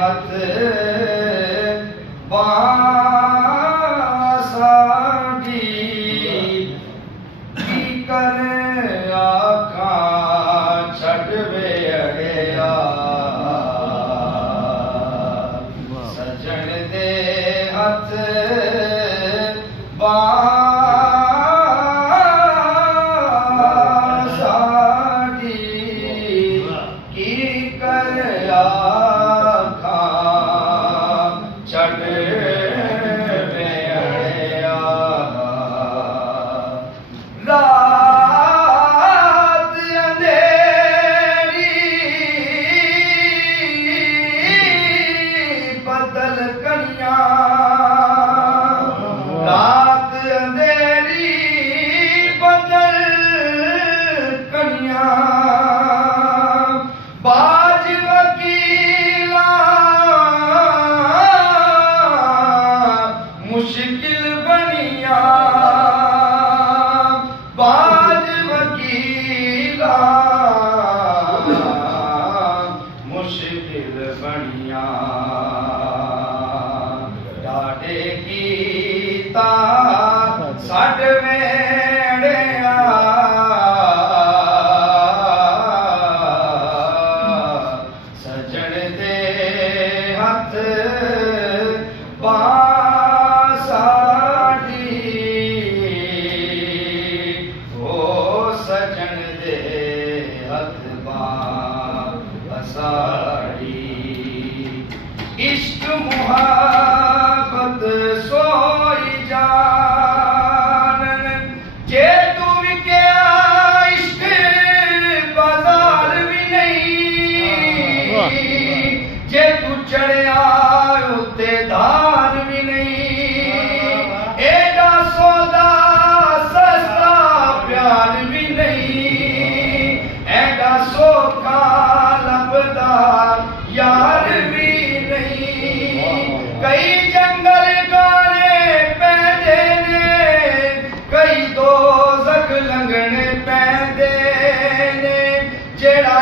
हथ बांसाडी की कर आखा छड़ वे अड़िया सजन दे हथ बांसाडी की कर आखा छड़ वे अड़िया रात अंधेरी बदल कनिया रात अंधेरी बदल कनिया बाज वकीला मुश्किल बनिया बाज वकीला मुश्किल बनिया डाडे कीता साड वेड़िया सजन दे हथ बांसाडी ओ सजन दे हथ बांसाडी इश्क मुहब्बत सोई जानन जे तू विक्या इश्क बाजार भी नहीं जे तू चढ़िया उत्ते धार भी नहीं एडा सौदा सस्ता प्यार भी नहीं एडा सौखा लभदा यार भी नहीं कई जंगल गाने पैंदे ने कई दोज़ख लंघने पैंदे ने जेड़ा